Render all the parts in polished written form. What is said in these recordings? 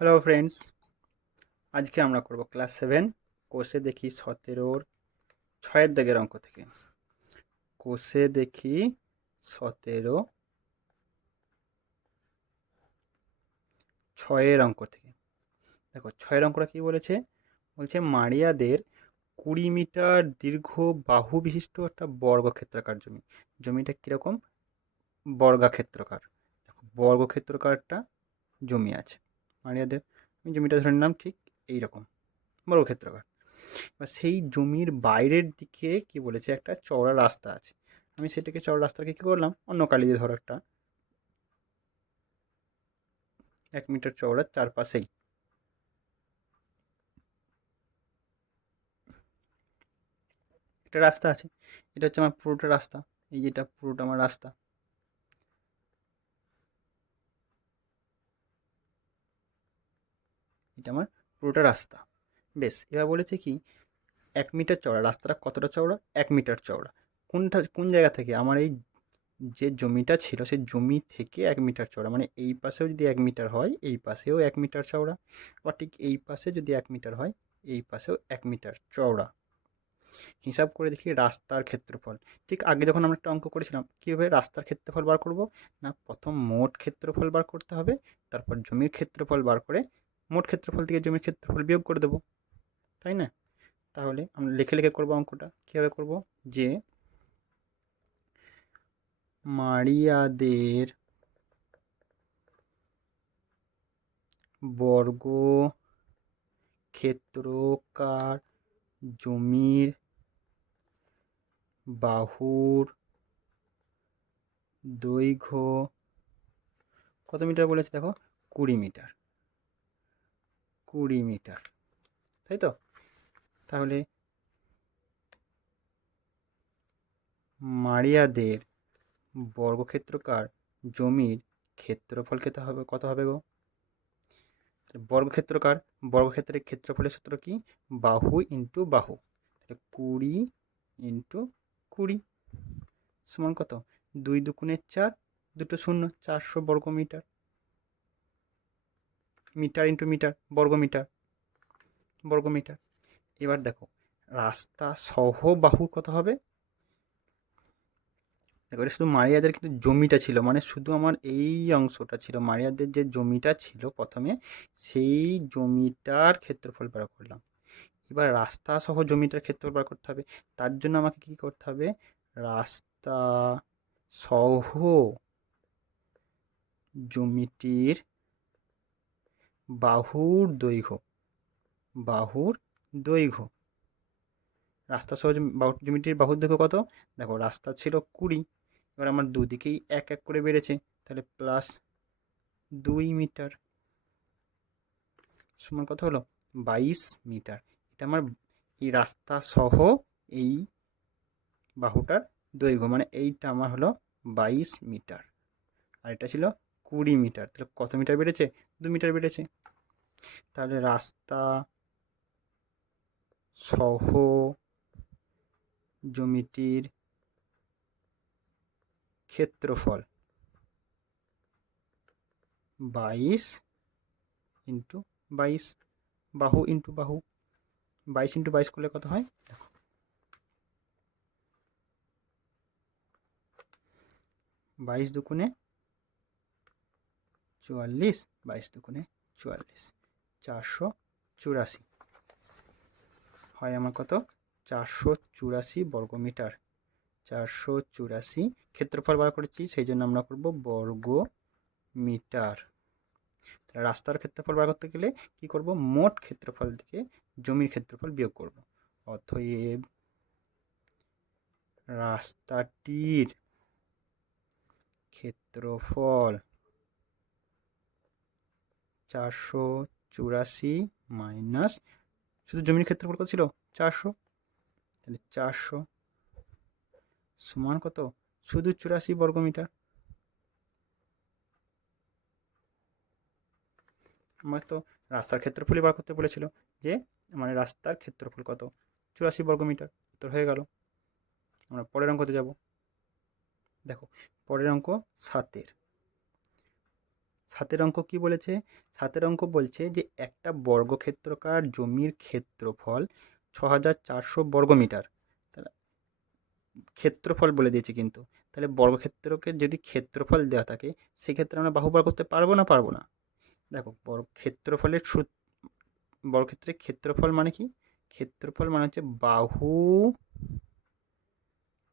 Hello friends, আজকে আমরা করব ক্লাস 7 কোষে দেখি 17-র 6-এর দাগের অঙ্ক থেকে। কোষে দেখি 17 6-এর অঙ্ক থেকে। দেখো 6-এর অঙ্কটা কি বলেছে? বলছে মারিয়াদের 20 মিটার দীর্ঘ বাহু বিশিষ্ট একটা বর্গক্ষেত্রাকার জমি। জমিটা কীরকম? বর্গাক্ষেত্রাকার। দেখো বর্গক্ষেত্রাকার একটা জমি আছে মারিয়াদের। আমি জমিটা ধরে নিলাম ঠিক এইরকম বর্গক্ষেত্রাকার। এবার সেই জমির বাইরের দিকে কি বলেছে, একটা চওড়া রাস্তা আছে। আমি সেটাকে চওড়া রাস্তাকে কী করলাম, অন্য কালি দিয়ে ধরো একটা 1 মিটার চওড়ার চারপাশেই একটা রাস্তা আছে। এটা হচ্ছে আমার পুরোটা রাস্তা। এই যেটা পুরোটা আমার রাস্তা। এটা আমার পুরোটা রাস্তা। বেশ, এবার বলেছে কি 1 মিটার চওড়া। রাস্তাটা কতটা চওড়া? 1 মিটার চওড়া। কোন জায়গা থেকে? আমার এই যে জমিটা ছিল সেই জমি থেকে 1 মিটার চওড়া, মানে এই পাশেও যদি 1 মিটার হয় এই পাশেও 1 মিটার চওড়া, বা ঠিক এই পাশে যদি 1 মিটার হয় এই পাশেও 1 মিটার চওড়া। হিসাব করে দেখি রাস্তার ক্ষেত্রফল। ঠিক আগে যখন আমরা একটা অঙ্ক করেছিলাম, কীভাবে রাস্তার ক্ষেত্রফল বার করব? না, প্রথম মোট ক্ষেত্রফল বার করতে হবে, তারপর জমির ক্ষেত্রফল বার করে মোট ক্ষেত্রফল থেকে জমির ক্ষেত্রফল বিয়োগ করে দেবো, তাই না? তাহলে আমরা লিখে লিখে করবো অঙ্কটা। কীভাবে করব? যে মারিয়াদের বর্গ ক্ষেত্রকার জমির বাহুর দৈর্ঘ্য কত মিটার বলেছে? দেখো 20 মিটার। 20 মিটার, তাই তো? তাহলে মারিয়াদের বর্গক্ষেত্রকার জমির ক্ষেত্রফল কত হবে গো? বর্গক্ষেত্রকার, বর্গক্ষেত্রের ক্ষেত্রফলের সূত্র কি? বাহু ইন্টু বাহু। তাহলে 20 × 20 সমান কত? 2×4, দুটো শূন্য, 400 বর্গমিটার। মিটার ইন্টু মিটার, বর্গমিটার, বর্গমিটার। এবার দেখো রাস্তা সহ বাহু কত হবে? দেখো এটা শুধু মারিয়াদের কিন্তু জমিটা ছিল, মানে শুধু আমার এই অংশটা ছিল। মারিয়াদের যে জমিটা ছিল প্রথমে, সেই জমিটার ক্ষেত্রফল বার করলাম। এবার রাস্তা সহ জমিটার ক্ষেত্রফল বার করতে হবে। তার জন্য আমাকে কি করতে হবে? রাস্তা সহ জমিটির বাহুর দৈর্ঘ্য, বাহুর দৈর্ঘ্য। রাস্তা সহ জমিটির বাহুর দৈর্ঘ্য কত? দেখো রাস্তা ছিল 20, এবার আমার দুদিকেই 1 1 করে বেড়েছে, তাহলে +2 মিটার সমান কত হলো? 22 মিটার। এটা আমার এই রাস্তা সহ এই বাহুটার দৈর্ঘ্য, মানে এইটা আমার হলো 22 মিটার, আর এটা ছিল 20 মিটার। তাহলে কত মিটার বেড়েছে? 2 মিটার বেড়েছে। তাহলে রাস্তা সহ জমিটির ক্ষেত্রফল 22 × 22, বাহু ইন্টু বাহু। 22 × 22 করলে কত হয়? দেখো 22×2 = 44, 22×2 = 484 হয় আমার কত? 484 বর্গমিটার। 484 ক্ষেত্রফল বার করেছি, সেই জন্য আমরা করব বর্গ মিটার। রাস্তার ক্ষেত্রফল বার করতে গেলে কি করব? মোট ক্ষেত্রফল থেকে জমির ক্ষেত্রফল বিয়োগ করব। অতএব রাস্তাটির ক্ষেত্রফল 484 মাইনাস শুধু জমির ক্ষেত্রফল কত ছিল? 400। তাহলে 400 সমান কত? শুধু 84 বর্গমিটার। আমার তো রাস্তার ক্ষেত্রফলই বার করতে বলেছিল, যে মানে রাস্তার ক্ষেত্রফল কত? 84 বর্গমিটার। উত্তর হয়ে গেল। আমরা পরের অঙ্কতে যাব। দেখো পরের অঙ্ক 7-এর। 7 অঙ্ক কি বলেছে? 7 অঙ্ক বলছে যে একটা বর্গক্ষেত্রাকার জমির ক্ষেত্রফল 6400 বর্গমিটার। তাহলে ক্ষেত্রফল বলে দিয়েছে কিন্তু, তাহলে বর্গক্ষেত্রকে যদি ক্ষেত্রফল দেওয়া থাকে সেক্ষেত্রে আমরা বাহু বার করতে পারবো না পারবো না? দেখো ক্ষেত্রফলের বর্গক্ষেত্রের ক্ষেত্রফল মানে কি? ক্ষেত্রফল মানে হচ্ছে বাহু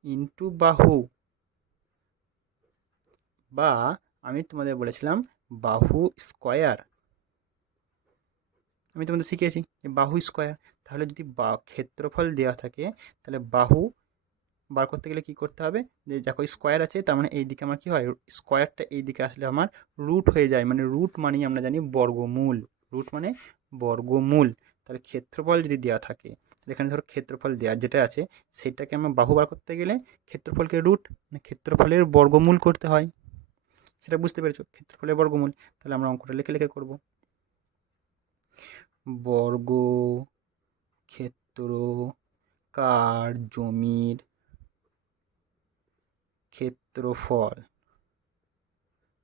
ইন্টু বাহু, বা আমি তোমাদের বলেছিলাম বাহু স্কয়ার। আমি তোমাদের শিখিয়েছি যে বাহু স্কয়ার। তাহলে যদি ক্ষেত্রফল দেওয়া থাকে তাহলে বাহু বার করতে গেলে কি করতে হবে? যে দেখো স্কয়ার আছে, তার মানে এই দিকে আমার কি হয়, স্কয়ারটা এই দিকে আসলে আমার রুট হয়ে যায়, মানে রুট মানেই আমরা জানি বর্গমূল, রুট মানে বর্গমূল। তাহলে ক্ষেত্রফল যদি দেওয়া থাকে, তাহলে এখানে ধরো ক্ষেত্রফল দেওয়া যেটা আছে সেটাকে আমরা বাহু বার করতে গেলে ক্ষেত্রফলকে রুট মানে ক্ষেত্রফলের বর্গমূল করতে হয়। সেটা বুঝতে পেরেছো? ক্ষেত্রফলের বর্গমূল। তাহলে আমরা অঙ্কটা লিখে লিখে করব। বর্গ ক্ষেত্রকার জমির ক্ষেত্রফল,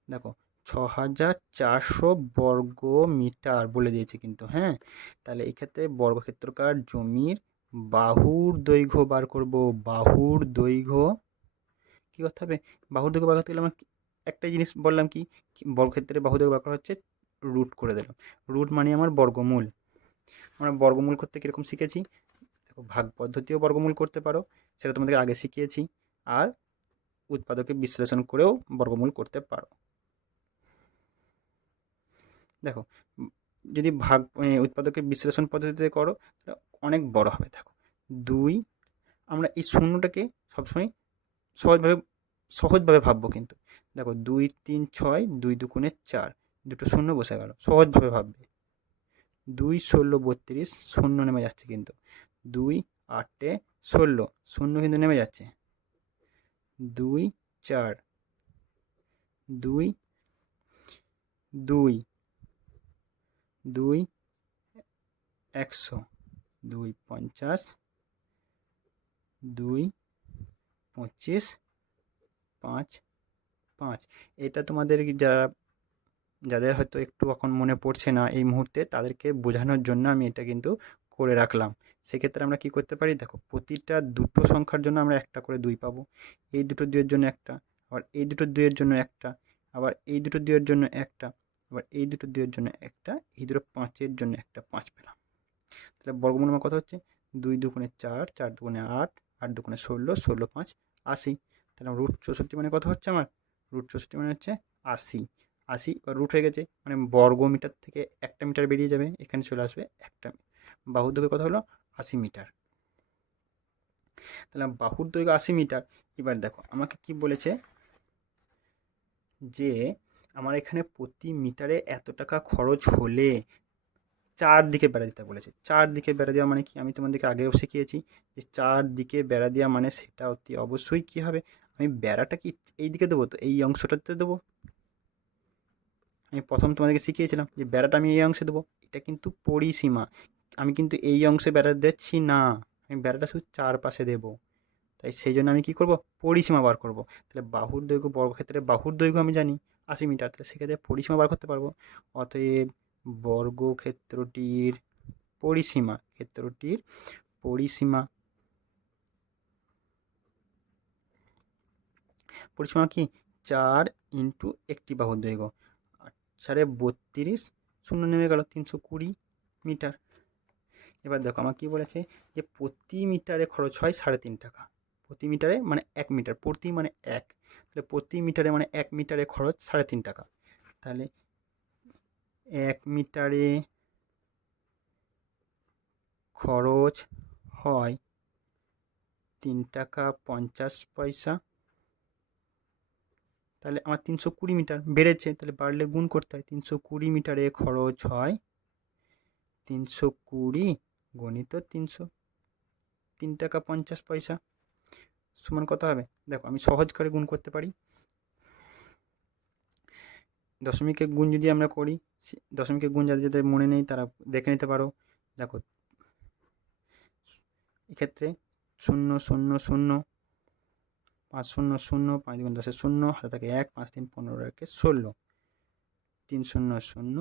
দেখো 6400 বর্গ মিটার বলে দিয়েছে কিন্তু, হ্যাঁ। তাহলে এক্ষেত্রে বর্গক্ষেত্রকার জমির বাহুর দৈর্ঘ্য বার করব। বাহুর দৈর্ঘ্য কী করতে হবে? বাহুর দৈর্ঘ্য বার করতে গেলে আমরা একটাই জিনিস বললাম, কি বর্গক্ষেত্রে বাহুর দৈর্ঘ্য বার করা হচ্ছে রুট করে দিলাম। রুট মানে আমার বর্গমূল। আমরা বর্গমূল করতে কীরকম শিখেছি? দেখো ভাগ পদ্ধতিও বর্গমূল করতে পারো, সেটা তোমাদেরকে আগে শিখিয়েছি। আর উৎপাদকে বিশ্লেষণ করেও বর্গমূল করতে পারো। দেখো যদি উৎপাদকের বিশ্লেষণ পদ্ধতিতে করো তাহলে অনেক বড় হবে। দেখো 2, আমরা এই শূন্যটাকে সবসময় সহজভাবে ভাববো কিন্তু। দেখো 2 3 6, 2 দুগুণে 4, দুটো শূন্য বসে গেল, সহজভাবে ভাববে। 2 16 32, শূন্য নেমে যাচ্ছে কিন্তু। 2 8 16, শূন্য কিন্তু নেমে যাচ্ছে। 2 4, 2 2, 2 100, 2 50, 2 25, 5 5। এটা তোমাদের যাদের হয়তো একটু এখন মনে পড়ছে না এই মুহূর্তে, তাদেরকে বোঝানোর জন্য আমি এটা কিন্তু করে রাখলাম। সেক্ষেত্রে আমরা কি করতে পারি? দেখো প্রতিটা দুটো সংখ্যার জন্য আমরা একটা করে 2 পাবো। এই দুটো 2-এর জন্য একটা, আবার এই দুটো 2-এর জন্য একটা, আবার এই দুটো 2-এর জন্য একটা, আবার এই দুটো 2-এর জন্য একটা, এই দুটো 5-এর জন্য একটা 5 পেলাম। তাহলে বর্গমূল আমার কত হচ্ছে? 2 দুগুণে 4, 4 দুগুণে 8, 8 দুগুণে 16, 16 5 80। তাহলে রুট 64 মানে কত হচ্ছে আমার? রুট 64 মানে হচ্ছে 80। 80 রুট হয়ে গেছে, মানে বর্গ মিটার থেকে একটা মিটার বেরিয়ে যাবে, এখানে চলে আসবে একটা। বাহুর দৈর্ঘ্য কত হলো? 80 মিটার। তাহলে বাহুর দৈর্ঘ্য 80 মিটার। এবার দেখো আমাকে কি বলেছে, যে আমার এখানে প্রতি মিটারে এত টাকা খরচ হলে 4 দিকে বেড়া দিতে বলেছে। 4 দিকে বেড়া দেওয়া মানে কি? আমি তোমাদেরকে আগেও শিখিয়েছি যে 4 দিকে বেড়া দেওয়া মানে সেটা অতি অবশ্যই কি হবে, আমি বেড়াটা কি এই দিকে দেবো, তো এই অংশটাতে দেবো। আমি প্রথম তোমাদেরকে শিখিয়েছিলাম যে বেড়াটা আমি এই অংশে দেবো, এটা কিন্তু পরিসীমা। আমি কিন্তু এই অংশে বেড়া দিচ্ছি না, আমি বেড়াটা শুধু চারপাশে দেবো। তাই সেই জন্য আমি কী করব? পরিসীমা বার করব। তাহলে বাহুর দৈর্ঘ্য, বর্গক্ষেত্রে বাহুর দৈর্ঘ্য আমি জানি 80 মিটার, তাহলে সেক্ষেত্রে পরিসীমা বার করতে পারবো। অতএব বর্গক্ষেত্রটির পরিসীমা, ক্ষেত্রটির পরিসীমা, পরিসীমা কি? 4 ইন্টু একটি বাহুর দৈর্ঘ্য, 4 32, শূন্য নেমে গেল, 320 মিটার। এবার দেখো আমার কী বলেছে, যে প্রতি মিটারে খরচ হয় 3.5 টাকা। প্রতি মিটারে মানে 1 মিটার, প্রতি মানে 1, তাহলে প্রতি মিটারে মানে 1 মিটারে খরচ 3.5 টাকা। তাহলে 1 মিটারে খরচ হয় 3 টাকা 50 পয়সা। তাহলে আমার 320 মিটার বেড়েছে, তাহলে বাড়লে গুণ করতে হয়। 320 মিটারে খরচ হয় 320 গণিত 300, 3 টাকা 50 পয়সা সমান কত হবে? দেখো আমি সহজ করে গুণ করতে পারি। দশমিকের গুণ যদি আমরা করি, দশমিকের গুণ যাদের যাদের মনে নেই তারা দেখে নিতে পারো। দেখো এক্ষেত্রে 0 0 0, 5 0 0, 5 গুণ 10 শূন্য, হাতে থাকে 1, 5 3 15, 1 16, তিন শূন্য শূন্য,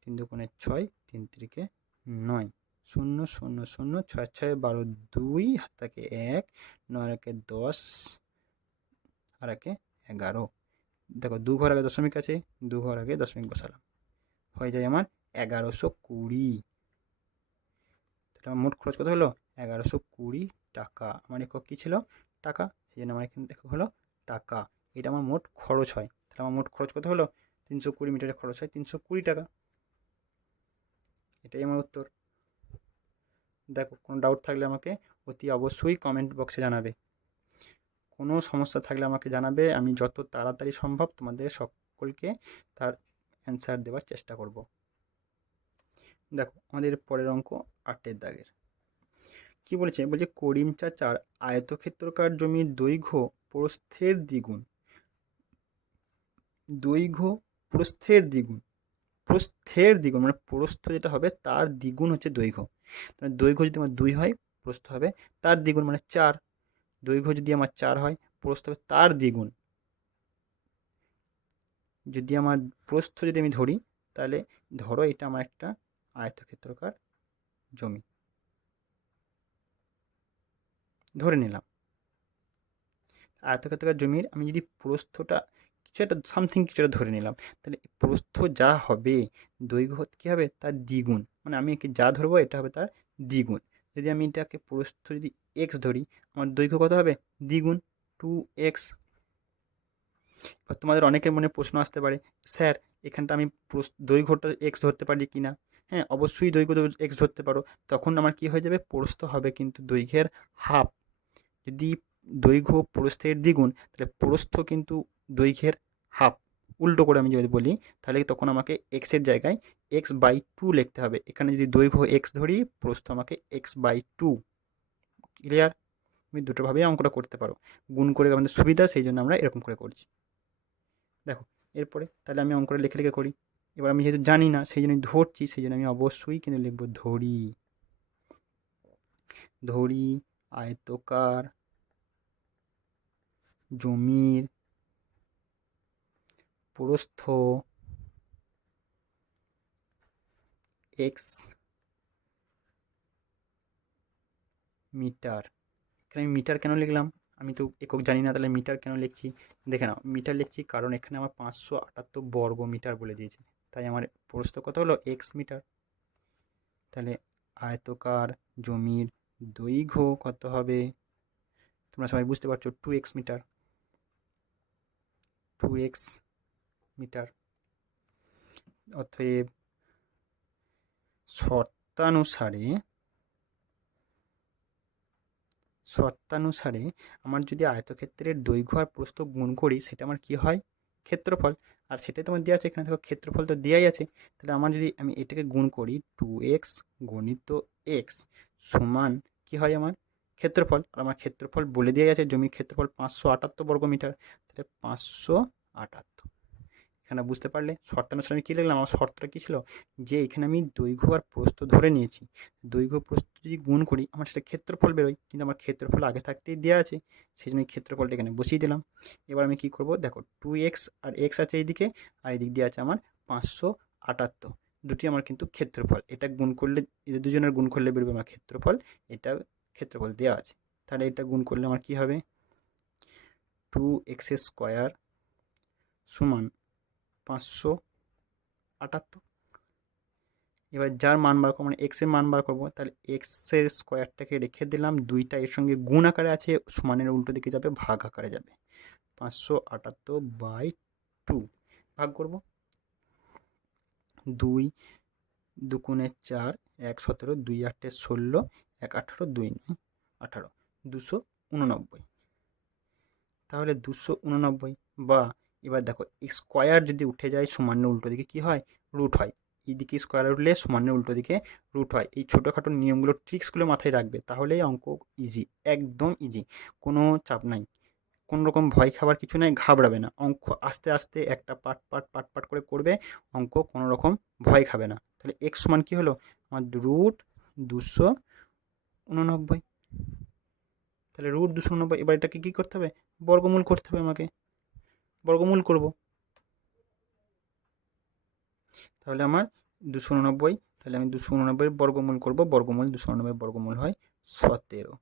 3 দুগুণে 6, 3 তিরিকে 9, 0 0 0, 6 6 12, 2 হাত থাকে 1, 9 একে 10 আর একে 11। দেখো 2 ঘর আগে দশমিক আছে, 2 ঘর আগে দশমিক বসালাম, হয়ে যায় আমার 1120। তাহলে আমার মোট খরচ কত হলো? 1120 টাকা। আমার একক কী ছিল? টাকা, সেই জন্য আমার এখানে একক হলো টাকা। এটা আমার মোট খরচ হয়। তাহলে আমার মোট খরচ কত হলো? 320 মিটারে খরচ হয় 320 টাকা। এটাই আমার উত্তর। দেখো কোনো ডাউট থাকলে আমাকে অতি অবশ্যই কমেন্ট বক্সে জানাবে। কোনো সমস্যা থাকলে আমাকে জানাবে, আমি যত তাড়াতাড়ি সম্ভব তোমাদের সকলকে তার অ্যান্সার দেওয়ার চেষ্টা করব। দেখো আমাদের পরের অঙ্ক 8 দাগের কি বলেছে? বলছে করিম চাচার আয়তক্ষেত্রাকার জমির দৈর্ঘ্য প্রস্থের দ্বিগুণ। দৈর্ঘ্য প্রস্থের দ্বিগুণ, প্রস্থের দ্বিগুণ মানে প্রস্থ যেটা হবে তার দ্বিগুণ হচ্ছে দৈর্ঘ্য। মানে দৈর্ঘ্য যদি আমার 2 হয়, প্রস্থ হবে তার দ্বিগুণ মানে 4। দৈর্ঘ্য যদি আমার 4 হয়, প্রস্থ হবে তার দ্বিগুণ। যদি আমার প্রস্থ যদি আমি ধরি, তাহলে ধরো এটা আমার একটা আয়তক্ষেত্রাকার জমি ধরে নিলাম। আয়তক্ষেত্রাকার জমির আমি যদি প্রস্থটা কিছু একটা সামথিং কিছু একটা ধরে নিলাম, তাহলে প্রস্থ যা হবে দৈর্ঘ্য কী হবে? তার দ্বিগুণ। মানে আমি একে যা ধরবো এটা হবে তার দ্বিগুণ। যদি আমি এটাকে প্রস্থ যদি এক্স ধরি, আমার দৈর্ঘ্য কত হবে? দ্বিগুণ, 2x। এবার তোমাদের অনেকের মনে প্রশ্ন আসতে পারে, স্যার এখানটা আমি দৈর্ঘ্যটা এক্স ধরতে পারি কি না? হ্যাঁ, অবশ্যই দৈর্ঘ্য এক্স ধরতে পারো। তখন আমার কি হয়ে যাবে? প্রস্থ হবে কিন্তু দৈর্ঘ্যের হাফ। যদি দৈর্ঘ্য প্রস্থের দ্বিগুণ, তাহলে প্রস্থ কিন্তু দৈর্ঘ্যের হাফ। উল্টো করে আমি যদি বলি, তাহলে তখন আমাকে এক্সের জায়গায় x/2 লিখতে হবে। এখানে যদি দৈর্ঘ্য এক্স ধরি, প্রস্থ আমাকে x/2। ক্লিয়ার? তুমি দুটোভাবেই অঙ্কটা করতে পারো। গুণ করে আমাদের সুবিধা, সেই জন্য আমরা এরকম করে করছি। দেখো এরপরে তাহলে আমি অঙ্কটা লিখে লিখে করি। এবার আমি যেহেতু জানি না, সেই জন্য ধরছি, সেই জন্য আমি অবশ্যই কিন্তু লিখবো ধরি। ধরি আয়তকার জমির প্রস্থ এক্স মিটার। এখানে আমি মিটার কেন লিখলাম? আমি তো একক জানি না, তাহলে মিটার কেন লিখছি? দেখে নাও, মিটার লিখছি কারণ এখানে আমার 578 বর্গ মিটার বলে দিয়েছে, তাই আমার প্রস্থ কত হলো? X metre. তাহলে আয়তকার জমির দৈর্ঘ্য কত হবে? তোমরা সবাই বুঝতে পারছো, 2x মিটার। 2x metre. অতএব শর্তানুসারে আমার যদি আয়তক্ষেত্রের দৈর্ঘ্য আর প্রস্থ গুণ করি, সেটা আমার কি হয়? ক্ষেত্রফল। আর সেটাই তোমার দেওয়া আছে এখানে, দেখো ক্ষেত্রফল তো দেওয়াই আছে। তাহলে আমার যদি আমি এটাকে গুণ করি, 2x গণিত x সমান কি হয়? আমার ক্ষেত্রফল। আর আমার ক্ষেত্রফল বলে দেওয়া আছে, জমির ক্ষেত্রফল 578 বর্গ মিটার। তাহলে 578। এখানে বুঝতে পারলে শর্তানুসারে আমি কী লিখলাম? আমার শর্তটা কী ছিল? যে এখানে আমি দৈর্ঘ্য আর প্রস্থ ধরে নিয়েছি, দৈর্ঘ্য প্রস্থ যদি গুণ করি আমার সেটা ক্ষেত্রফল বেরোয়, কিন্তু আমার ক্ষেত্রফল আগে থাকতেই দেওয়া আছে, সেই জন্য ক্ষেত্রফলটা এখানে বসিয়ে দিলাম। এবার আমি কী করব? দেখো 2x আর x আছে এইদিকে, আর এদিক দিয়ে আছে আমার 578। দুটি আমার কিন্তু ক্ষেত্রফল। এটা গুণ করলে, এদের দুজনের গুণ করলে বেরোবে আমার ক্ষেত্রফল। এটা ক্ষেত্রফল দেওয়া আছে, তাহলে এটা গুণ করলে আমার কী হবে? 2x² সমান 578। এবার যার মান বার করবো, মানে এক্সের মান বার করবো, তাহলে এক্সের স্কোয়ারটাকে রেখে দিলাম, 2টা এর সঙ্গে গুণ আকারে আছে, সমানের উল্টো দিকে যাবে, ভাগ আকারে যাবে। 578/2 ভাগ করব। 2 দুগুণে 4, 1 17, 2 8 16, 1 18, 2 9 18, 289। তাহলে 289, বা এবার দেখো স্কোয়ার যদি উঠে যায় সমানের উল্টো দিকে কী হয়? রুট হয়। এইদিকে স্কোয়ার উঠলে সমানের উল্টো দিকে রুট হয়। এই ছোটোখাটো নিয়মগুলো, ট্রিক্সগুলো মাথায় রাখবে, তাহলেই অঙ্ক ইজি, একদম ইজি, কোনো চাপ নাই, কোনো রকম ভয় খাবার কিছু নাই, ঘাবড়াবে না। অঙ্ক আস্তে আস্তে একটা পাট করে করবে, অঙ্ক কোনো রকম ভয় খাবে না। তাহলে এক্স সমান কী হলো? আমার রুট 289। তাহলে রুট 289। এবার এটাকে কী করতে হবে? বর্গমূল করতে হবে আমাকে। বর্গমূল করব। তাহলে আমার 289, তাহলে আমি 289 বর্গমূল করব, বর্গমূল 289 বর্গমূল হয় 17,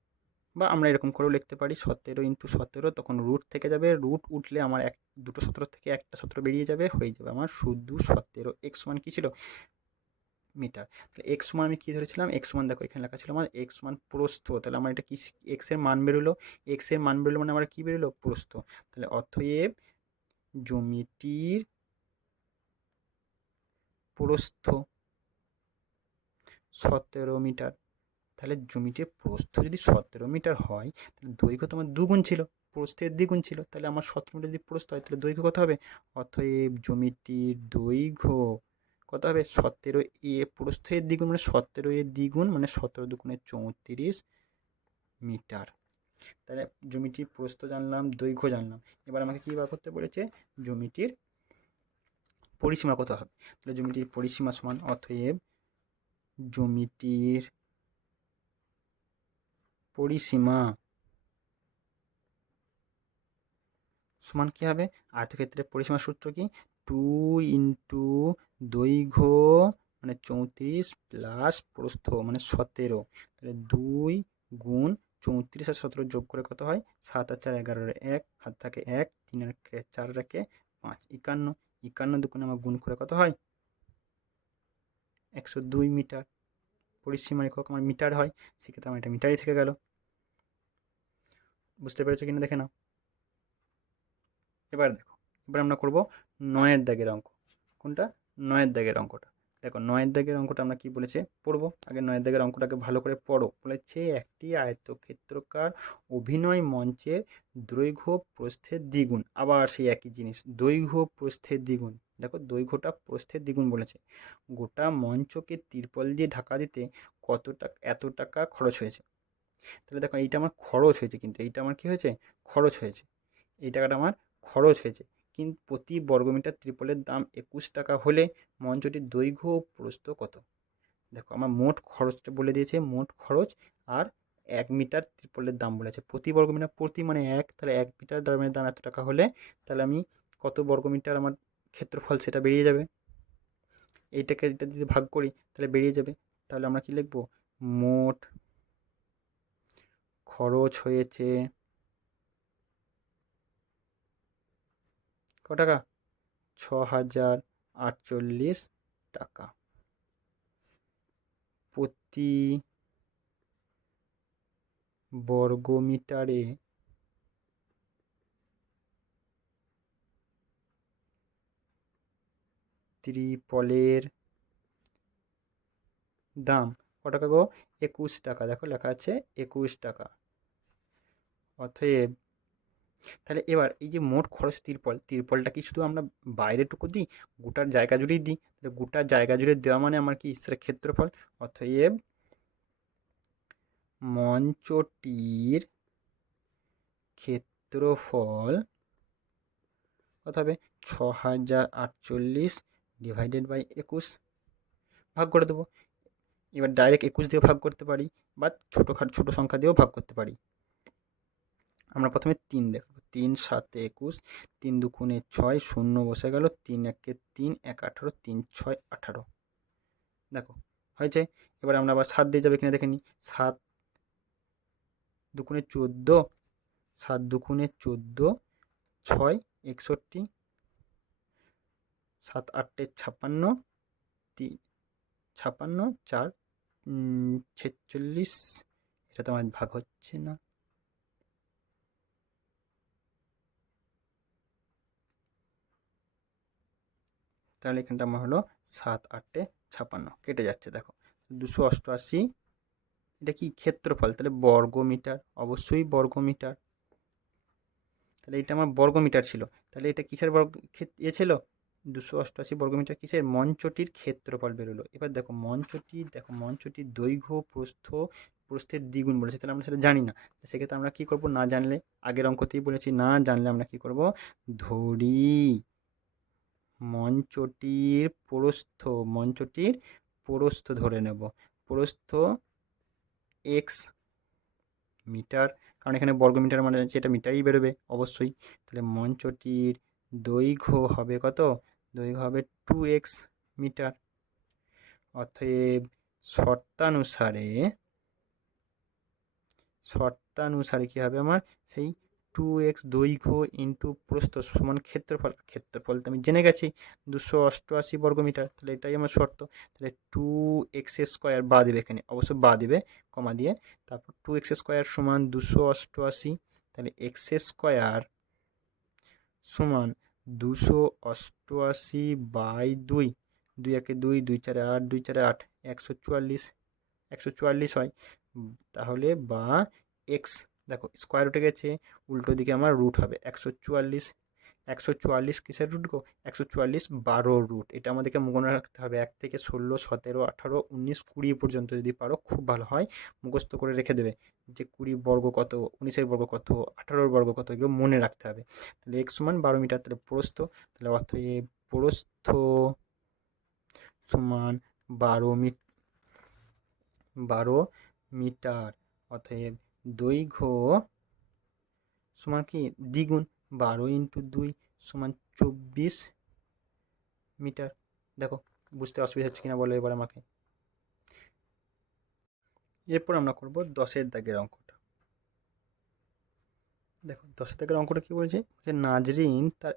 বা আমরা এরকম করেও লিখতে পারি 17 ইন্টু 17, তখন রুট থেকে যাবে, রুট উঠলে আমার দুটো 17 থেকে একটা 17 বেরিয়ে যাবে, হয়ে যাবে আমার শুধু 17। এক্স সমান কী ছিল? মিটার। তাহলে এক্স সমান আমি কী ধরেছিলাম? এক্স সমান দেখো এখানে লেখা ছিল আমার এক্স সমান প্রস্থ, তাহলে আমার এটা কি এক্সের মান বেরোলো, এক্সের মান বেরোলো মানে আমার কী বেরোলো? প্রস্থ। তাহলে অতএব জমিটির প্রস্থ 17 মিটার। তাহলে জমিটির প্রস্থ যদি 17 মিটার হয়, তাহলে দৈর্ঘ্য তো আমার দুগুণ ছিল, প্রস্থের দ্বিগুণ ছিল, তাহলে আমার 17 মিটার যদি প্রস্থ হয় তাহলে দৈর্ঘ্য কত হবে? অতএব জমিটির দৈর্ঘ্য কত হবে? 17 এ প্রস্থের দ্বিগুণ মানে 17 এর দ্বিগুণ মানে 17 দুগুণে 34 মিটার। তাহলে জমিটির প্রস্থ জানলাম, দৈর্ঘ্য জানলাম। এবার আমাকে কী বার করতে বলেছে? জমিটির পরিসীমা কত হবে? তাহলে জমিটির পরিসীমা সমান অতএব জমিটির পরিসীমা সমান কী হবে? আয়তক্ষেত্রের পরিসীমার সূত্র কি? 2 ইন্টু দৈর্ঘ্য মানে 34 প্লাস প্রস্থ মানে 17, তাহলে 2 গুণ 34 আর 17 যোগ করে কত হয়? 7 আর 4 11, 1 হাত থাকে 1, 3 আর 4 রাখে 5, 51, 51 দুগুণে আমার গুণ করে কত হয়? 102 মিটার। পরিসীমার একক আমার মিটার হয়, সেক্ষেত্রে আমার এটা মিটারই থেকে গেল। বুঝতে পেরেছো কিনা দেখে নাও। এবার দেখো, এবার আমরা করব 9-এর দাগের অঙ্ক। কোনটা? 9-এর দাগের অঙ্কটা। দেখো 9-এর দাগের অঙ্কটা আমরা কি বলেছে পড়বো, আগে 9-এর দাগের অঙ্কটাকে ভালো করে পড়ো। বলেছে একটি আয়তক্ষেত্রাকার অভিনয় মঞ্চের দৈর্ঘ্য প্রস্থের দ্বিগুণ, আবার সেই একই জিনিস, দৈর্ঘ্য প্রস্থের দ্বিগুণ। দেখো দৈর্ঘ্যটা প্রস্থের দ্বিগুণ বলেছে। গোটা মঞ্চকে তিরপল দিয়ে ঢাকা দিতে কত টাকা, এত টাকা খরচ হয়েছে। তাহলে দেখো এইটা আমার খরচ হয়েছে, কিন্তু এইটা আমার কি হয়েছে? খরচ হয়েছে। এই টাকাটা আমার খরচ হয়েছে, কিন্তু প্রতি বর্গমিটার ত্রিপলের দাম 21 টাকা হলে মঞ্চটির দৈর্ঘ্য ও প্রস্থ কত? দেখো আমার মোট খরচটা বলে দিয়েছে, মোট খরচ, আর 1 মিটার ত্রিপলের দাম বলেছে। প্রতি বর্গমিটার, প্রতি মানে 1, তাহলে 1 মিটার দামের দাম এত টাকা হলে তাহলে আমি কত বর্গমিটার আমার ক্ষেত্রফল সেটা বেরিয়ে যাবে। এইটাকে এটা যদি ভাগ করি তাহলে বেরিয়ে যাবে। তাহলে আমরা কি লিখব? মোট খরচ হয়েছে ক টাকা? 6048 টাকা। প্রতি বর্গমিটারে ত্রিপলের দাম ক টাকা গো? 21 টাকা। দেখো লেখা আছে 21 টাকা। অতএব তাহলে এবার এই যে মোট খরচ ত্রিপল, ত্রিপলটা কি শুধু আমরা বাইরেটুকু দিই, গোটার জায়গা জুড়েই দিই? তাহলে গোটা জায়গা জুড়ে দেওয়া মানে আমার কি সেটা ক্ষেত্রফল। অতএব মঞ্চটির ক্ষেত্রফল কত হবে? 6048 ডিভাইডেড বাই 21, ভাগ করে দেবো। এবার ডাইরেক্ট 21 দিয়েও ভাগ করতে পারি, বা ছোটো সংখ্যা দিয়েও ভাগ করতে পারি। আমরা প্রথমে 3 দেখব। 3 7 21, 3 দুগুণে 6, শূন্য বসে গেল, 3 একে 3, 1 18, 3 6 18। দেখো হয়েছে। এবার আমরা আবার 7 দিয়ে যাবে কিনা দেখে নিই। 7 দুগুণে 14, 7 দুগুণে 14, 6 61, 7 8 56, 56, 4 46। এটা তো আমার ভাগ হচ্ছে না। তাহলে এখানটা আমার হলো 7 8 56, কেটে যাচ্ছে। দেখো 288, এটা কি ক্ষেত্রফল, তাহলে বর্গমিটার, অবশ্যই বর্গমিটার। তাহলে এটা আমার বর্গমিটার ছিল, তাহলে এটা কিসের ছিল? 288 বর্গমিটার কিসের? মঞ্চটির ক্ষেত্রফল বেরোলো। এবার দেখো মঞ্চটির দৈর্ঘ্য প্রস্থের দ্বিগুণ বলেছে, তাহলে আমরা সেটা জানি না। সেক্ষেত্রে আমরা কি করব? না জানলে, আগের অঙ্কতেই বলেছি, না জানলে আমরা কি করব? ধরি মঞ্চটির প্রস্থ ধরে নেব। প্রস্থ এক্স মিটার, কারণ এখানে বর্গমিটার মানে এটা মিটারই বেরোবে অবশ্যই। তাহলে মঞ্চটির দৈর্ঘ্য হবে কত? দৈর্ঘ্য হবে 2x মিটার। অতএব শর্তানুসারে কী হবে আমার, সেই 2x দৈর্ঘ্য ইন্টু প্রস্থ সমান ক্ষেত্রফল। ক্ষেত্রফল তো আমি জেনে গেছি 288 বর্গমিটার, তাহলে এটাই আমার শর্ত। তাহলে 2x² বা দিবে, এখানে অবশ্য বা দিবে কমা দিয়ে, তারপর 2x² সমান 288, তাহলে x² সমান 288/2, 2 একে 2, 2 4 8, 2 4 8, 144 হয়। তাহলে বা এক্স, দেখো স্কোয়ার উঠে গেছে, উল্টো দিকে আমার রুট হবে 144 কিসের রুট গো, 144 12 রুট। এটা আমাদেরকে মনে রাখতে হবে, 1 থেকে 16 17 18 19 20 পর্যন্ত যদি পারো খুব ভালো হয়, মুখস্থ করে রেখে দেবে যে 20 বর্গ কত, 19 বর্গ কত, 18 বর্গ কত, এগুলো মনে রাখতে হবে। তাহলে x সমান 12 মিটার, তাহলে প্রস্থ, তাহলে অতএব প্রস্থ সমান 12 মিটার। অতএব দৈর্ঘ্য সমান কি দ্বিগুণ, 12 × 2 সমান 24 মিটার। দেখো বুঝতে অসুবিধা হচ্ছে কিনা বলো এবার আমাকে। এরপর আমরা করব 10-এর দাগের অঙ্কটা। দেখো 10-এর দাগের অঙ্কটা কী বলছে, যে নাজরিন তার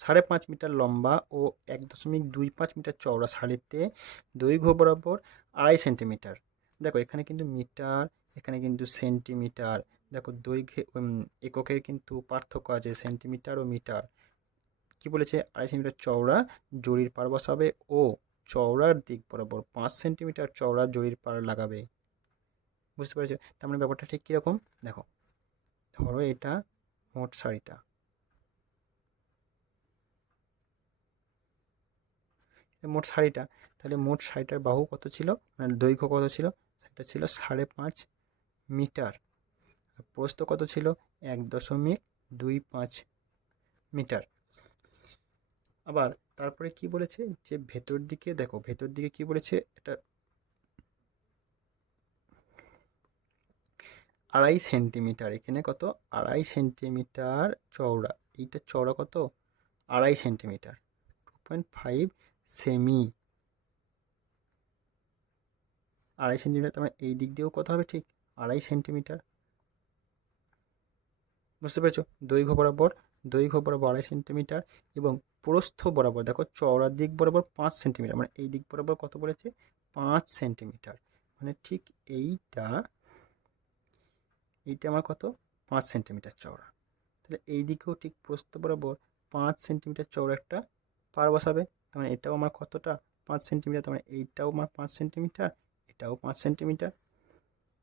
5.5 মিটার লম্বা ও 1.25 মিটার চওড়া শাড়িতে দৈর্ঘ্য বরাবর 2.5 সেন্টিমিটার। দেখো এখানে কিন্তু মিটার, এখানে কিন্তু সেন্টিমিটার। দেখো দৈর্ঘ্যে এককের কিন্তু পার্থক্য আছে, সেন্টিমিটার ও মিটার। কি বলেছে, 2.5 সেন্টিমিটার চওড়া জরির পার বসাবে ও চওড়ার দিক বরাবর 5 সেন্টিমিটার চওড়া জরির পার লাগাবে। বুঝতে পেরেছো? তার মানে ব্যাপারটা ঠিক কীরকম, দেখো ধরো এটা মোট শাড়িটা, তাহলে মোট শাড়িটার বাহু কত ছিল, মানে দৈর্ঘ্য কত ছিল, সেটা ছিল 5.5 মিটার। আর প্রস্থ কত ছিল, 1.25 মিটার। আবার তারপরে কি বলেছে, যে ভেতর দিকে, দেখো ভেতর দিকে কি বলেছে, এটা 2.5 সেন্টিমিটার, এখানে কত 2.5 সেন্টিমিটার চওড়া, এইটা চওড়া কত 2.5 সেন্টিমিটার, 2.5 সেমি। 2.5 সেন্টিমিটার, তার মানে এই দিক দিয়েও কত হবে, ঠিক 2.5 সেন্টিমিটার। বুঝতে পেরেছো? দৈর্ঘ্য বরাবর 2.5 সেন্টিমিটার এবং প্রস্থ বরাবর, দেখো চওড়ার দিক বরাবর 5 সেন্টিমিটার, মানে এই দিক বরাবর কত বলেছে, 5 সেন্টিমিটার। মানে ঠিক এইটা আমার কত, 5 সেন্টিমিটার চওড়া। তাহলে এই দিকেও ঠিক প্রস্থ বরাবর 5 সেন্টিমিটার চওড়া একটা পার বসাবে। তার মানে এটাও আমার কতটা, 5 সেন্টিমিটার। তার মানে এইটাও আমার 5 সেন্টিমিটার, এটাও 5 সেন্টিমিটার,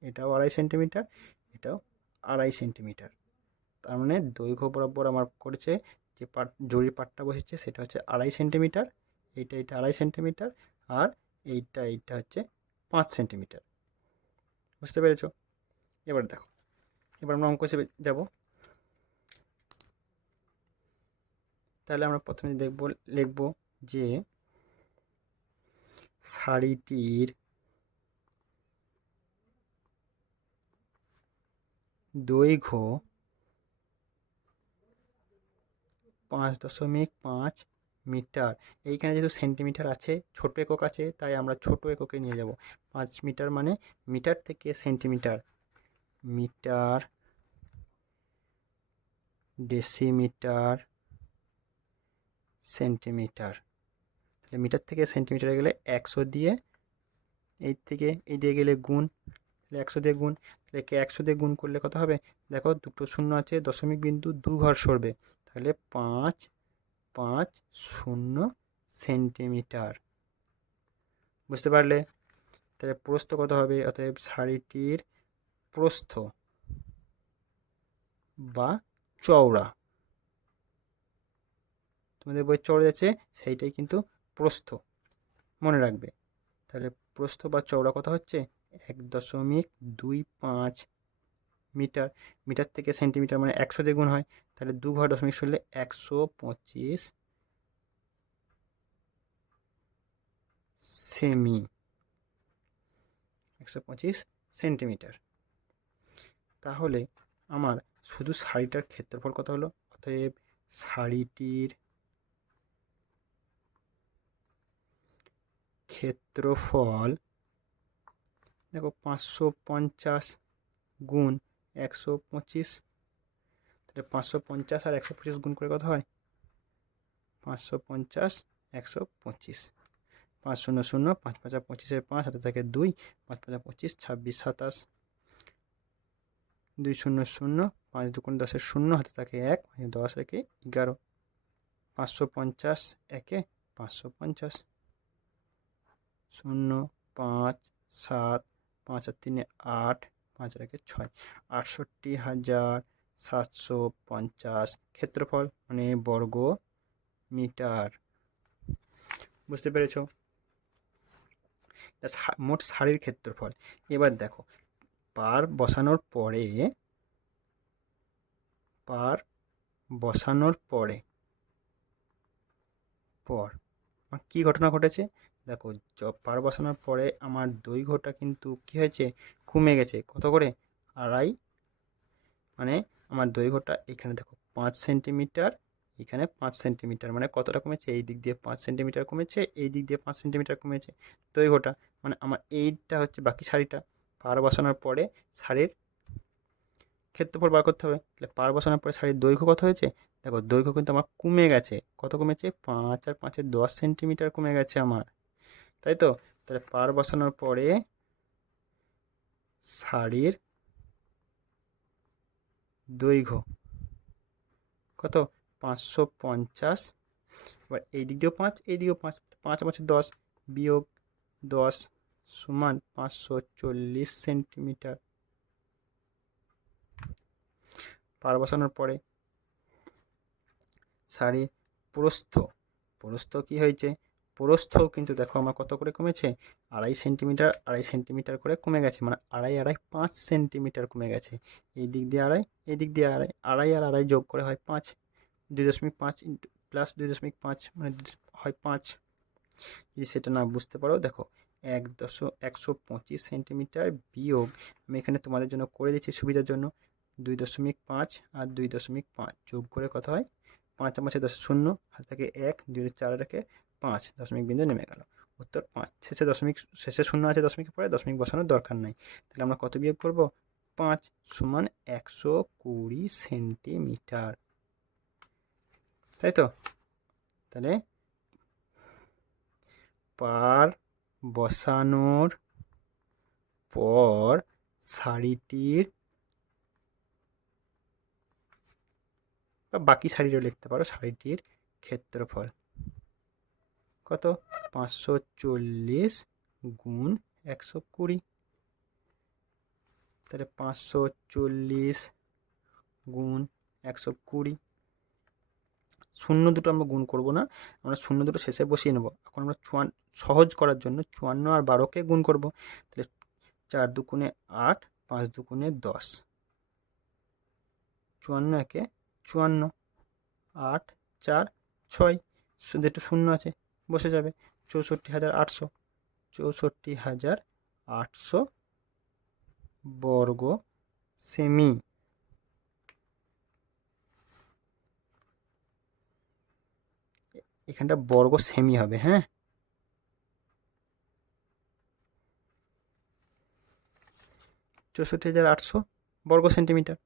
এটাও 2.5 সেন্টিমিটার, এটাও 2.5 সেন্টিমিটার। তার মানে দৈর্ঘ্য বরাবর আমার করেছে, যে জরির পাটটা বসেছে সেটা হচ্ছে 2.5 সেন্টিমিটার, এটা 2.5 সেন্টিমিটার, আর এইটা হচ্ছে 5 সেন্টিমিটার। বুঝতে পেরেছো? এবার দেখো, এবার আমরা অঙ্ক হিসেবে যাব। তাহলে আমরা প্রথমে লিখব যে শাড়িটির দৈর্ঘ্য 5.5 মিটার। এইখানে যেহেতু সেন্টিমিটার আছে, ছোট একক আছে, তাই আমরা ছোট এককে নিয়ে যাব। 5 মিটার মানে মিটার থেকে সেন্টিমিটার, মিটার, ডেসিমিটার, সেন্টিমিটার। তাহলে মিটার থেকে সেন্টিমিটারে গেলে 100 দিয়ে, এই থেকে এই দিয়ে গেলে গুণ, তাহলে 100 দিয়ে গুণ, তাহলে 100 দিয়ে গুণ করলে কত হবে, দেখো দুটো শূন্য আছে, দশমিক বিন্দু 2 ঘর সরবে, তাহলে 550 সেন্টিমিটার। বুঝতে পারলে? তাহলে প্রস্থ কত হবে, অতএব শাড়িটির প্রস্থ বা চওড়া, তোমাদের বই চওড়া যাচ্ছে সেইটাই কিন্তু প্রস্থ, মনে রাখবে। তাহলে প্রস্থ বা চওড়া কত হচ্ছে, 1.25 মিটার। মিটার থেকে সেন্টিমিটার মানে 100 দিয়ে গুণ হয়, তাহলে 2 ঘর দশমিক সরলে 125 সেমি, 125 সেন্টিমিটার। তাহলে আমার শুধু শাড়িটার ক্ষেত্রফল কত হলো, অতএব শাড়িটির ক্ষেত্রফল দেখো 550 গুণ 125, তাহলে 550 আর 125 গুণ করে কত হয়? 550 125, 5 0 0, 5 5 25, 5 হাতে থাকে 2, 5 5 25, 26 27, 2 0 0, 5 2 10 0, হাতে থাকে 1, 10 রেখে 11, 550 একে 550, 0 5 7, 5 আর 3 8, 5 রেখে 6, 68,750 ক্ষেত্রফল মানে বর্গ মিটার। বুঝতে পেরেছ? মোট সারির ক্ষেত্রফল। এবার দেখো পার বসানোর পরে কি ঘটনা ঘটেছে দেখো, পার বসানোর পরে আমার দৈর্ঘ্যটা কিন্তু কি হয়েছে, কমে গেছে। কত করে? 2.5, মানে আমার দৈর্ঘ্যটা এখানে দেখো 5 সেন্টিমিটার, এখানে 5 সেন্টিমিটার, মানে কতটা কমেছে? এই দিক দিয়ে 5 সেন্টিমিটার কমেছে, এই দিক দিয়ে 5 সেন্টিমিটার কমেছে দৈর্ঘ্যটা। মানে আমার এইটা হচ্ছে বাকি সারিটা। পার বসানোর পরে সারির ক্ষেত্রফল বার করতে হবে। তাহলে পার বসানোর পরে সারির দৈর্ঘ্য কত হয়েছে? দেখো দৈর্ঘ্য কিন্তু আমার কমে গেছে। কত কমেছে? 5 আর 5 10 সেন্টিমিটার কমে গেছে আমার, তাই তো? তাহলে পার বসানোর পরে সারির দৈর্ঘ্য কত? 550। এবার এই দিক দিয়েও 5, এই দিকেও 5, 5 5 10, বিয়োগ 10 সমান 540 সেন্টিমিটার। পার বসানোর পরে সারির প্রস্থ কি হয়েছে? প্রস্থও কিন্তু দেখো আমার কত করে কমেছে? 2.5 সেন্টিমিটার করে কমে গেছে, মানে 5 সেন্টিমিটার কমে গেছে। এই দিক দিয়ে 2.5, এই দিক দিয়ে 2.5, 2.5 আর 2.5 যোগ করে হয় 5, 2.5 প্লাস 2.5 মানে হয় 5। যদি সেটা না বুঝতে পারো দেখো 125 সেন্টিমিটার বিয়োগ, আমি এখানে তোমাদের জন্য করে দিচ্ছি সুবিধার জন্য, 2.5 আর 2.5 যোগ করে কত হয়? 5 5 10 0, হাত থেকে 1, 2 4 রেখে 5, দশমিক বিন্দু নেমে গেল। উত্তর 5। শেষে শূন্য আছে দশমিকের পরে, দশমিক বসানোর দরকার নাই। তাহলে আমরা কত বিয়োগ করব? 5 সমান 120 সেন্টিমিটার, তাই তো? তাহলে পার বসানোর পর শাড়িটির, বা বাকি শাড়িরও লিখতে পারো, শাড়িটির ক্ষেত্রফল কত? 540 গুণ 120। তাহলে 540 গুণ 120, শূন্য দুটো আমরা গুণ করব না, আমরা শূন্য দুটো শেষে বসিয়ে নেব। এখন আমরা সহজ করার জন্য 54 আর 12কে গুণ করব। তাহলে 4 দুগুণে 8, 5 দুগুণে 10, 54 একে 54, 8 4 6, শুধু একটু শূন্য আছে, বসে যাবে। 64,800, 64,800 বর্গ সেমি। এখানটা বর্গ সেমি হবে, হ্যাঁ। 64,800 বর্গ সেন্টিমিটার।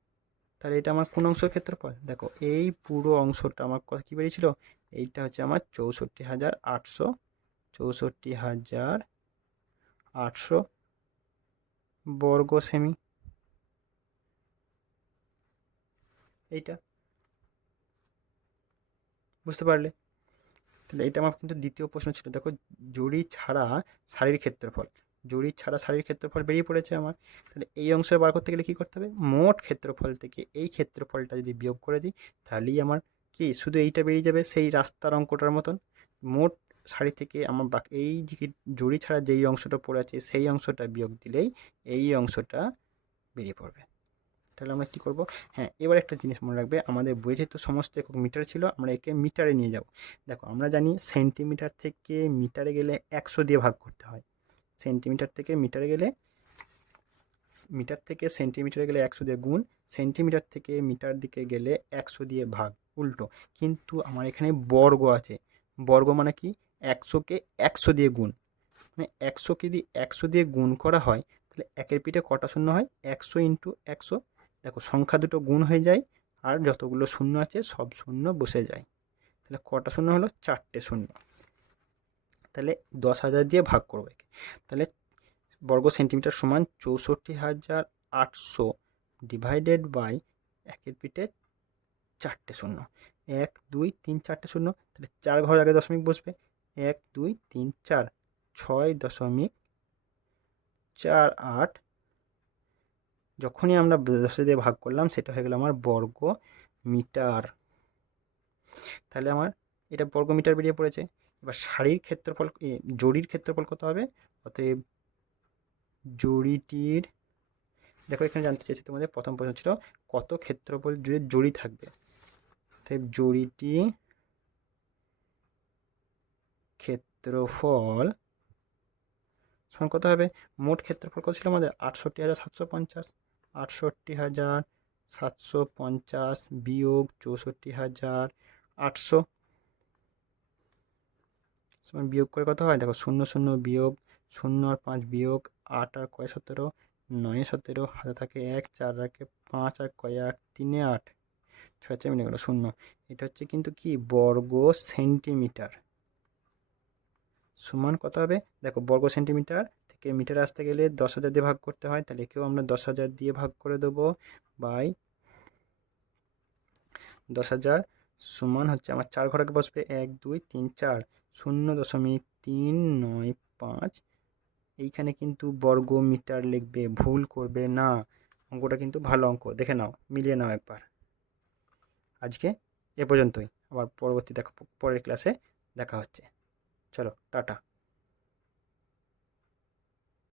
তাহলে এটা আমার কোন অংশের ক্ষেত্রফল? দেখো এই পুরো অংশটা আমার কী বেরিয়েছিল? এইটা হচ্ছে আমার 64,800, 64,800 বর্গ সেমি। এইটা বুঝতে পারলে? তাহলে এটা আমার কিন্তু দ্বিতীয় প্রশ্ন ছিল। দেখো জুড়ি ছাড়া সারির ক্ষেত্রফল, জুড়ি ছাড়া সারির ক্ষেত্রফল বেরিয়ে পড়েছে আমার। তাহলে এই অংশে বার করতে গেলে কী করতে হবে? মোট ক্ষেত্রফল থেকে এই ক্ষেত্রফলটা যদি বিয়োগ করে দিই, তাহলেই আমার কি শুধু এইটা বেরিয়ে যাবে, সেই রাস্তার অঙ্কটার মতন। মোট সারি থেকে আমার বাকি এই যে জুড়ি ছাড়া যেই অংশটা পড়ে আছে সেই অংশটা বিয়োগ দিলেই এই অংশটা বেরিয়ে পড়বে। তাহলে আমরা কী করব? হ্যাঁ, এবার একটা জিনিস মনে রাখবে, আমাদের বইয়ে যেহেতু সমস্ত একক মিটার ছিল, আমরা একে মিটারে নিয়ে যাব। দেখো আমরা জানি সেন্টিমিটার থেকে মিটারে গেলে 100 দিয়ে ভাগ করতে হয়। সেন্টিমিটার থেকে মিটারে গেলে, মিটার থেকে সেন্টিমিটারে গেলে 100 দিয়ে গুণ, সেন্টিমিটার থেকে মিটার দিকে গেলে 100 দিয়ে ভাগ, উল্টো। কিন্তু আমার এখানে বর্গ আছে, বর্গ মানে কি? 100কে 100 দিয়ে গুণ, মানে 100 যদি 100 দিয়ে গুণ করা হয় তাহলে একের পিঠে কটা শূন্য হয়? 100 ইন্টু 100। দেখো সংখ্যা দুটো গুণ হয়ে যায় আর যতগুলো শূন্য আছে সব শূন্য বসে যায়। তাহলে কটা শূন্য হলো? 4টে শূন্য। তাহলে 10,000 দিয়ে ভাগ করবো একে। তাহলে বর্গ সেন্টিমিটার সমান 64,800 ডিভাইডেড বাই একের পিঠে 4টে শূন্য। 1 2 3 4টে শূন্য, তাহলে 4 ঘরের আগে দশমিক বসবে। 1 2 3 4 6.48। যখনই আমরা 10 দিয়ে ভাগ করলাম সেটা হয়ে গেল আমার বর্গ মিটার। তাহলে আমার এটা বর্গ মিটার বেরিয়ে পড়েছে। এবার সারির ক্ষেত্রফল, জরির ক্ষেত্রফল কত হবে? অতএব জরিটির, দেখো এখানে জানতে চেয়েছি তোমাদের প্রথম প্রশ্ন ছিল কত ক্ষেত্রফল জুড়ে জরি থাকবে। অতএব জরিটি ক্ষেত্রফল সমান কত হবে? মোট ক্ষেত্রফল কত ছিল আমাদের? 68,750। 68,750 বিয়োগ 64,800 সমান বিয়োগ করে কত হয়? দেখো 0 0 বিয়োগ 0 আর 5 বিয়োগ 8 আর কয় 17, 9 17, হাতে থাকে 1, 4 রাখে 5 আর কয় 8, 3 8, 6 মিলে গেল 0। এটা হচ্ছে কিন্তু কি বর্গ সেন্টিমিটার। সমান কত হবে? দেখো বর্গ সেন্টিমিটার থেকে মিটার আসতে গেলে 10,000 দিয়ে ভাগ করতে হয়, তাহলে একেও আমরা 10,000 দিয়ে ভাগ করে দেবো বাই 10,000 সমান হচ্ছে আমার 4 ঘরে বসবে 1 2 3 4, 0.395। এইখানে কিন্তু বর্গ মিটার লিখবে, ভুল করবে না। অঙ্কটা কিন্তু ভালো অঙ্ক, দেখে নাও, মিলিয়ে নাও একবার। আজকে এ পর্যন্তই, আবার পরবর্তী পরের ক্লাসে দেখা হচ্ছে। চলো টাটা।